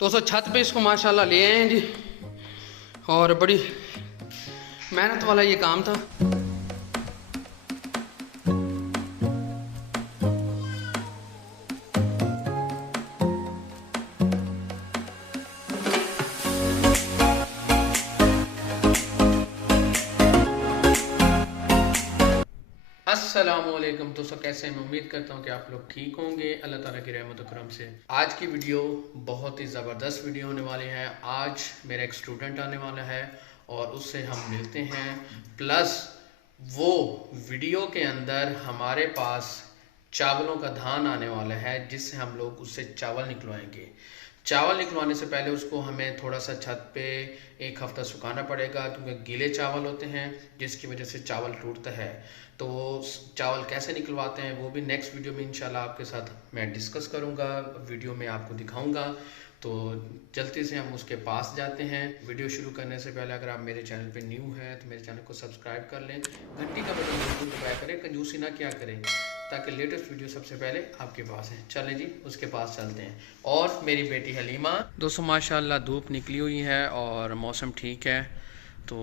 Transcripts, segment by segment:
तो सो छत पे इसको माशाल्लाह ले आए हैं जी, और बड़ी मेहनत वाला ये काम था। अस्सलामुअलैकुम दोस्तों, कैसे हैं? मैं उम्मीद करता हूं कि आप लोग ठीक होंगे अल्लाह ताला की रहमत और करम से। आज की वीडियो बहुत ही ज़बरदस्त वीडियो होने वाली है। आज मेरा एक स्टूडेंट आने वाला है और उससे हम मिलते हैं, प्लस वो वीडियो के अंदर हमारे पास चावलों का धान आने वाला है जिससे हम लोग उससे चावल निकलवाएंगे। चावल निकलवाने से पहले उसको हमें थोड़ा सा छत पे एक हफ्ता सुखाना पड़ेगा, क्योंकि गीले चावल होते हैं जिसकी वजह से चावल टूटता है। तो वो चावल कैसे निकलवाते हैं वो भी नेक्स्ट वीडियो में इंशाल्लाह आपके साथ मैं डिस्कस करूंगा, वीडियो में आपको दिखाऊंगा। तो जल्दी से हम उसके पास जाते हैं। वीडियो शुरू करने से पहले अगर आप मेरे चैनल पे न्यू हैं तो मेरे चैनल को सब्सक्राइब कर लें, घंटी का बटन जरूर दबाया करें, कंजूसी ना क्या करें, ताकि लेटेस्ट वीडियो सबसे पहले आपके पास है। चलें जी, उसके पास चलते हैं। और मेरी बेटी हलीमा। दोस्तों माशाल्लाह धूप निकली हुई है और मौसम ठीक है, तो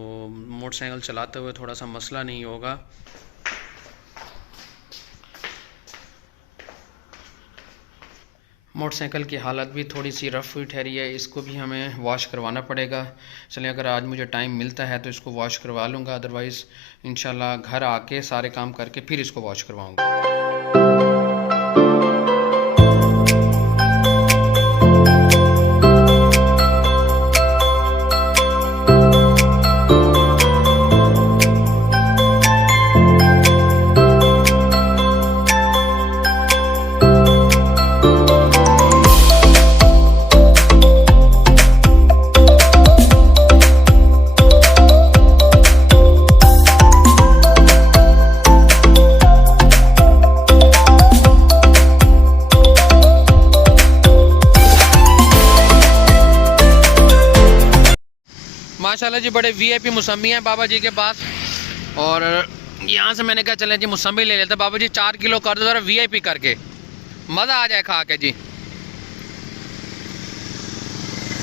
मोटरसाइकिल चलाते हुए थोड़ा सा मसला नहीं होगा। मोटरसाइकिल की हालत भी थोड़ी सी रफ़ हुई ठहरी है, इसको भी हमें वॉश करवाना पड़ेगा। चलिए, अगर आज मुझे टाइम मिलता है तो इसको वॉश करवा लूँगा, अदरवाइज़ इंशाल्लाह घर आके सारे काम करके फिर इसको वॉश करवाऊँगा। माशाल्लाह जी, बड़े वीआईपी मौसमी हैं बाबा जी के पास, और यहाँ से मैंने कहा चलें जी मौसमी ले लेते। बाबा जी 4 किलो कर दो ज़रा वीआईपी करके, मज़ा आ जाए खा के जी।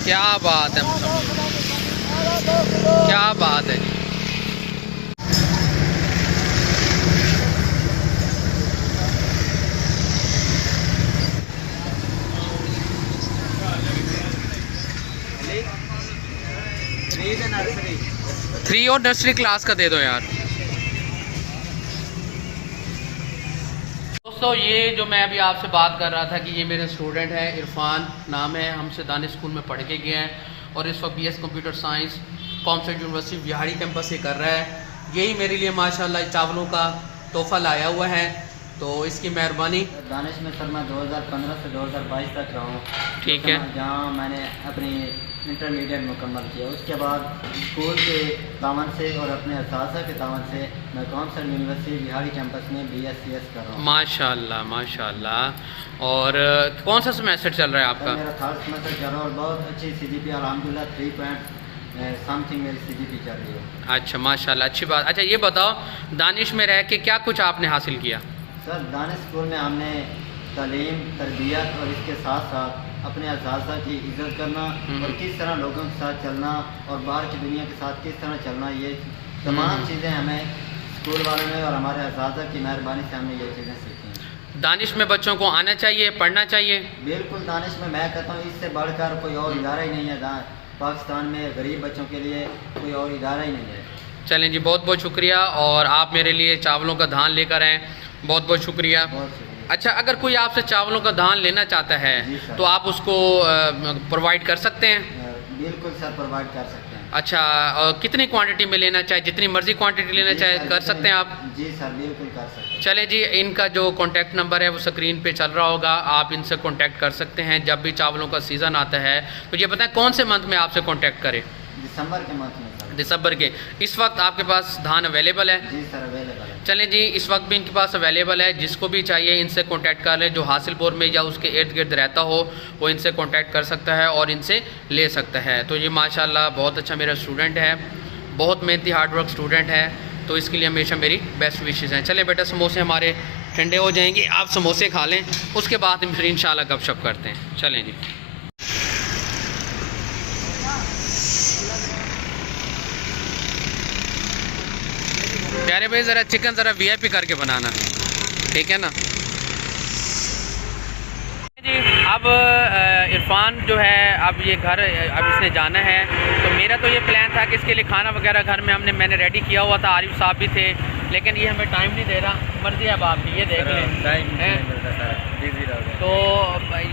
क्या बात है मौसमी, क्या बात है जी। थ्री और नर्सरी क्लास का दे दो यार। दोस्तों ये जो मैं अभी आपसे बात कर रहा था कि ये मेरे स्टूडेंट है, इरफान नाम है, हमसे दानिश स्कूल में पढ़ के गए हैं और इस वक्त BS computer science commerce university बिहाड़ी कैंपस से कर रहा है। यही मेरे लिए माशाल्लाह चावलों का तोहफा लाया हुआ है, तो इसकी मेहरबानी। दानिश में सर मैं 2015 से 2022 तक रहा हूँ, ठीक है, जहाँ मैंने अपनी इंटरमीडिएट मुकम्मल किया। उसके बाद स्कूल के तावन से और अपने असासा के तावन से मैं कॉमर्स यूनिवर्सिटी बिहाड़ी कैंपस में BScs कर रहा हूँ। माशाल्लाह माशाल्लाह। और कौन सा सेमेस्टर चल रहा है आपका? मेरा 3rd सेमेस्टर चल रहा है और बहुत अच्छी CGPA अल्हम्दुलिल्लाह 3 पॉइंट समथिंग मेरी CGPA चल रही है। अच्छा माशाल्लाह, अच्छी बात। अच्छा ये बताओ, दानिश में रह के क्या कुछ आपने हासिल किया? सर दानिश स्कूल में हमने तालीम, तरबियत और इसके साथ साथ अपने असासा की इज़्ज़त करना और किस तरह लोगों के साथ चलना और बाहर की दुनिया के साथ किस तरह चलना, ये तमाम चीज़ें हमें स्कूल वालों ने और हमारे असासा की मेहरबानी से हमने ये चीज़ें सीखी हैं। दानिश में बच्चों को आना चाहिए, पढ़ना चाहिए। बिल्कुल, दानिश में मैं कहता हूँ इससे बढ़कर कोई और इदारा ही नहीं है। पाकिस्तान में गरीब बच्चों के लिए कोई और इदारा ही नहीं है। चलें जी, बहुत बहुत शुक्रिया, और आप मेरे लिए चावलों का धान लेकर आएँ, बहुत बहुत शुक्रिया। अच्छा, अगर कोई आपसे चावलों का धान लेना चाहता है तो आप उसको प्रोवाइड कर सकते हैं? बिल्कुल सर, प्रोवाइड कर सकते हैं। अच्छा, कितनी क्वांटिटी में लेना चाहे, जितनी मर्जी क्वांटिटी लेना चाहे कर सकते हैं आप? जी सर, बिल्कुल कर सकते हैं। चले जी, इनका जो कॉन्टैक्ट नंबर है वो स्क्रीन पे चल रहा होगा, आप इनसे कॉन्टैक्ट कर सकते हैं जब भी चावलों का सीज़न आता है। तो ये बताएं कौन से मंथ में आपसे कॉन्टैक्ट करें? दिसंबर के मंथ में सर। दिसंबर के। इस वक्त आपके पास धान अवेलेबल है? जी सर, अवेलेबल है। चलें जी, इस वक्त भी इनके पास अवेलेबल है, जिसको भी चाहिए इनसे कांटेक्ट कर लें। जो हासिलपुर में या उसके इर्द गिर्द रहता हो वो इनसे कांटेक्ट कर सकता है और इनसे ले सकता है। तो ये माशाल्लाह बहुत अच्छा मेरा स्टूडेंट है, बहुत मेहनती हार्डवर्क स्टूडेंट है, तो इसके लिए हमेशा मेरी बेस्ट विशेज़ हैं। चलें बेटा, समोसे हमारे ठंडे हो जाएंगे, आप समोसे खा लें, उसके बाद हम फिर इंशाल्लाह गपशप करते हैं। चलें जी। प्यारे भाई ज़रा चिकन ज़रा VIP करके बनाना, ठीक है ना जी। अब इरफान जो है अब ये घर अब इसने जाना है, तो मेरा तो ये प्लान था कि इसके लिए खाना वगैरह घर में मैंने रेडी किया हुआ था। आरिफ साहब भी थे, लेकिन ये हमें टाइम नहीं दे रहा। मर्जी है अब आपकी, ये देख लें। तो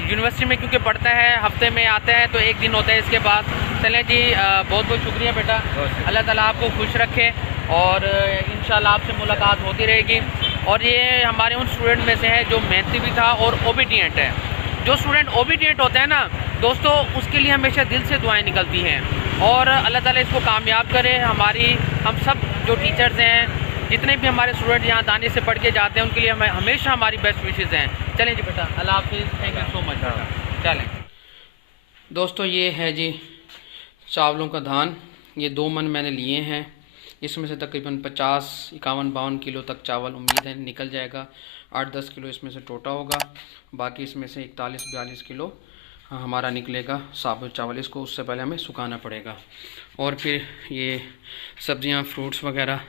यूनिवर्सिटी में क्योंकि पढ़ता है, हफ्ते में आता है तो एक दिन होता है इसके बाद। चलें जी, बहुत बहुत शुक्रिया बेटा, अल्लाह ताला आपको खुश रखे और इंशाल्लाह आपसे मुलाकात होती रहेगी। और ये हमारे उन स्टूडेंट में से है जो मेहनती भी था और ओबीडियंट है। जो स्टूडेंट ओबीडियंट होते हैं ना दोस्तों, उसके लिए हमेशा दिल से दुआएं निकलती हैं और अल्लाह ताला इसको कामयाब करे। हम सब जो टीचर्स हैं, जितने भी हमारे स्टूडेंट यहाँ दानिश से पढ़ के जाते हैं, उनके लिए हमें हमेशा हमारी बेस्ट विशेज़ हैं। चलें जी बेटा, अल्लाह हाफिज़, थैंक यू सो मच बेटा। चलें दोस्तों, ये है जी चावलों का धान। ये 2 मन मैंने लिए हैं। इसमें से तकरीबन 50-51-52 किलो तक चावल उम्मीद है निकल जाएगा। 8-10 किलो इसमें से टोटा होगा, बाकी इसमें से 41-42 किलो हमारा निकलेगा साबुत चावल। इसको उससे पहले हमें सुखाना पड़ेगा। और फिर ये सब्जियां, फ्रूट्स वगैरह,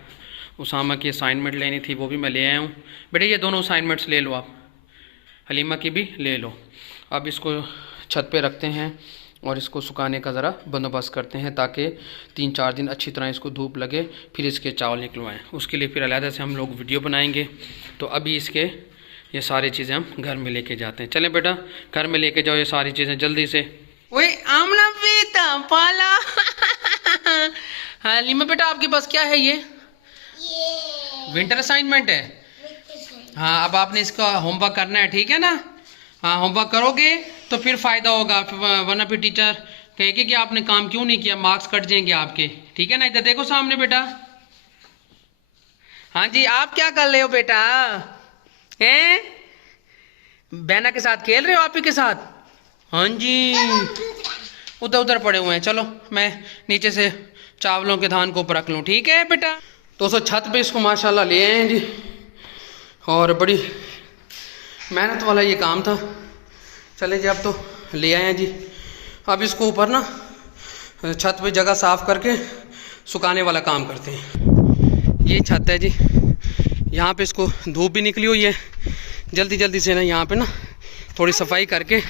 उसामा की असाइनमेंट लेनी थी, वो भी मैं ले आया हूँ। बेटे ये दोनों असाइनमेंट्स ले लो आप, हलीमा की भी ले लो। अब इसको छत पे रखते हैं और इसको सुखाने का ज़रा बंदोबस्त करते हैं ताकि 3-4 दिन अच्छी तरह इसको धूप लगे, फिर इसके चावल निकलवाएं। उसके लिए फिर अलग से हम लोग वीडियो बनाएंगे। तो अभी इसके ये सारी चीज़ें हम घर में लेके जाते हैं। चलें बेटा, घर में लेके जाओ ये सारी चीज़ें जल्दी से। ओए आमना बेटा पाला हलीमा बेटा, आपके पास क्या है? ये विंटर असाइनमेंट है। हाँ, अब आपने इसका होमवर्क करना है, ठीक है ना? हाँ, होमवर्क करोगे तो फिर फ़ायदा होगा, वरना फिर टीचर कहेगी कि आपने काम क्यों नहीं किया, मार्क्स कट जाएंगे आपके, ठीक है ना? इधर देखो सामने बेटा। हाँ जी, आप क्या कर रहे हो बेटा? हैं, बहना के साथ खेल रहे हो, आप ही के साथ? हाँ जी, उधर उधर पड़े हुए हैं। चलो मैं नीचे से चावलों के धान को ऊपर रख लूँ, ठीक है बेटा? तो छत पे इसको माशाल्लाह ले आए हैं जी, और बड़ी मेहनत वाला ये काम था। चले जी, अब तो ले आए हैं जी। अब इसको ऊपर ना छत पे जगह साफ़ करके सुखाने वाला काम करते हैं। ये छत है जी, यहाँ पे इसको धूप भी निकली हुई है। जल्दी जल्दी से ना यहाँ पे ना थोड़ी सफाई करके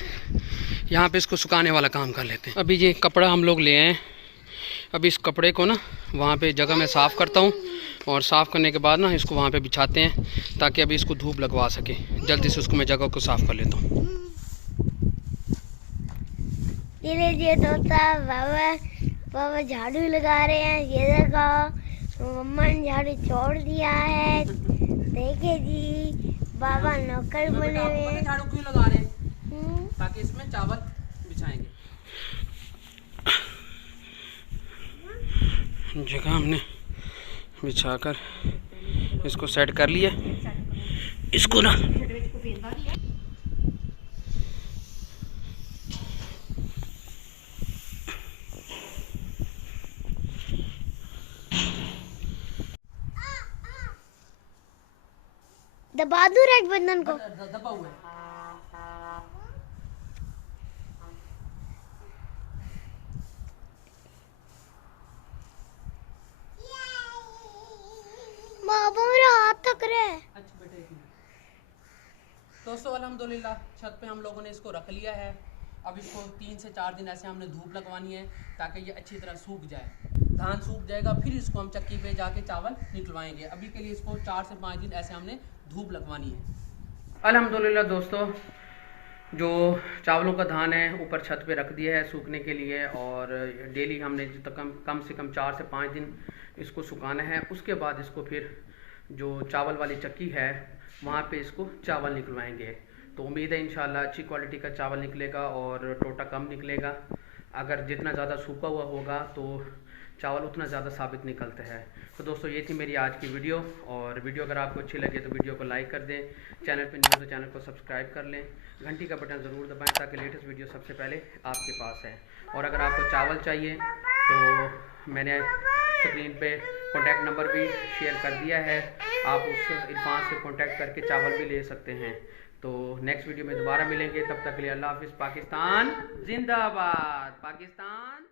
यहाँ पे इसको सुखाने वाला काम कर लेते हैं। अभी ये कपड़ा हम लोग ले आए हैं। अभी इस कपड़े को ना वहाँ पे जगह में साफ़ करता हूँ और साफ़ करने के बाद ना इसको वहाँ पे बिछाते हैं ताकि अभी इसको धूप लगवा सके। जल्दी से उसको मैं जगह को साफ़ कर लेता हूँ। ये बाबा झाड़ू लगा रहे हैं। ये देखो मम्मा ने झाड़ू छोड़ दिया है। देखे जी, बाबा नौकर बने हुए हैं। झाड़ू क्यों लगा रहे हैं? ताकि इसमें चावल बिछाएंगे। जगह हमने बिछाकर इसको सेट कर लिया। इसको ना दबा दूं रैक बंधन को। दबा हुआ है। बाबा मेरा हाथ थक रहा है। अच्छा बेटे, दोस्तों अल्हम्दुलिल्लाह छत पे हम लोगों ने इसको रख लिया है। अब इसको 3 से 4 दिन ऐसे हमने धूप लगवानी है ताकि ये अच्छी तरह सूख जाए। धान सूख जाएगा, फिर इसको हम चक्की पे जाके चावल निकलवाएंगे। अभी के लिए इसको 4 से 5 दिन ऐसे हमने धूप लगवानी है। अल्हम्दुलिल्लाह दोस्तों, जो चावलों का धान है ऊपर छत पे रख दिया है सूखने के लिए, और डेली हमने कम से कम 4 से 5 दिन इसको सुखाना है। उसके बाद इसको फिर जो चावल वाली चक्की है वहाँ पे इसको चावल निकलवाएंगे। तो उम्मीद है इंशाल्लाह अच्छी क्वालिटी का चावल निकलेगा और टोटा कम निकलेगा। अगर जितना ज़्यादा सूखा हुआ होगा तो चावल उतना ज़्यादा साबित निकलता है। तो दोस्तों ये थी मेरी आज की वीडियो, और वीडियो अगर आपको अच्छी लगे तो वीडियो को लाइक कर दें, चैनल पर न्यू तो चैनल को सब्सक्राइब कर लें, घंटी का बटन ज़रूर दबाएं ताकि लेटेस्ट वीडियो सबसे पहले आपके पास है। और अगर आपको चावल चाहिए तो मैंने स्क्रीन पे कॉन्टैक्ट नंबर भी शेयर कर दिया है, आप उस इरफान से कॉन्टैक्ट करके चावल भी ले सकते हैं। तो नेक्स्ट वीडियो में दोबारा मिलेंगे, तब तक के लिए अल्लाह हाफिज़। पाकिस्तान जिंदाबाद, पाकिस्तान।